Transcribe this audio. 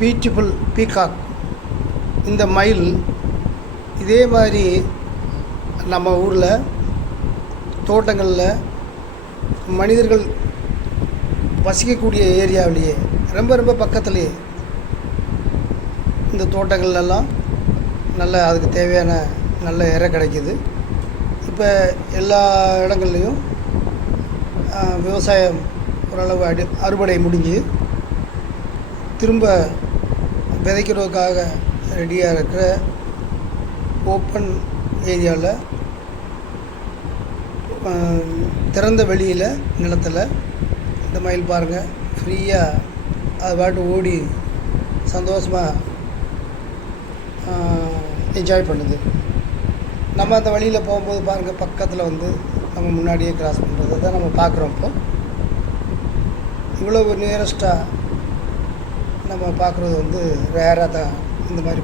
Beautiful peacock. இந்த மயில் இதே மாதிரி நம்ம ஊரில் தோட்டங்களில் மனிதர்கள் வசிக்கக்கூடிய ஏரியாவிலேயே ரொம்ப ரொம்ப பக்கத்துலேயே இந்த தோட்டங்கள்லாம் நல்ல அதுக்கு தேவையான நல்ல இரை கிடைக்கிது. இப்போ எல்லா இடங்கள்லையும் விவசாயம் ஓரளவு அறுவடை முடிஞ்சு திரும்ப விதைக்கிறதுக்காக ரெடியாக இருக்கிற ஓப்பன் ஏரியாவில் திறந்த வெளியில் நிலத்தில் இந்த மயில் பாருங்கள் ஃப்ரீயாக அது பாட்டு ஓடி சந்தோஷமாக என்ஜாய் பண்ணுது. நம்ம அந்த வழியில் போகும்போது பாருங்கள் பக்கத்தில் வந்து நம்ம முன்னாடியே கிராஸ் பண்ணுறது தான் நம்ம பார்க்குறோம். இப்போ இவ்வளவு நியரஸ்ட்டாக நம்ம பார்க்குறது வந்து ரேராக தான் இந்த மாதிரி